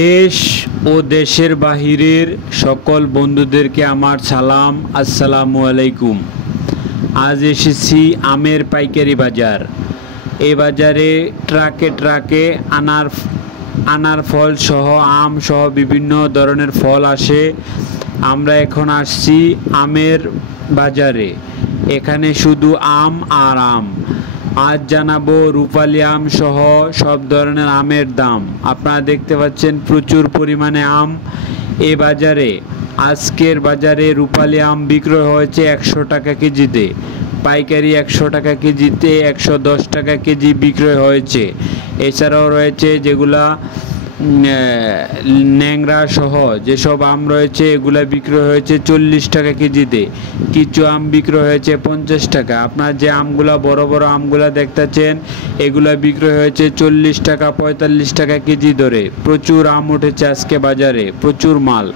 দেশ ও দেশের বাহিরের সকল বন্ধুদেরকে আমার সালাম, আসসালামু আলাইকুম। আজ এসেছি আমের পাইকারি বাজার। এই বাজারে ট্রাকে ট্রাকে আনার ফল সহ আম সহ বিভিন্ন ধরনের ফল আসে। আমরা এখন আসছি আমের বাজারে। এখানে শুধু আম আর আম। আজ জানাবো রূপালী আম সহ সব ধরনের আমের দাম। আপনারা দেখতে পাচ্ছেন প্রচুর পরিমাণে আম এ বাজারে। আজকের বাজারে রূপালী আম বিক্রয় হয়েছে 100 টাকা কেজিতে, পাইকারি 100 টাকা কেজিতে, 110 টাকা কেজি বিক্রয় হয়েছে। এছাড়াও রয়েছে যেগুলা ন্যাংরা সহ যেসব আম রয়েছে এগুলা বিক্রয় হয়েছে 40 টাকা কেজিতে। কিছু আম বিক্রয় হয়েছে 50 টাকা। আপনার যে আমগুলা বড় বড় আমগুলা দেখতেছেন এগুলা বিক্রয় হয়েছে 40 টাকা 45 টাকা কেজি ধরে। প্রচুর আম উঠেছে আজকে বাজারে, প্রচুর মাল।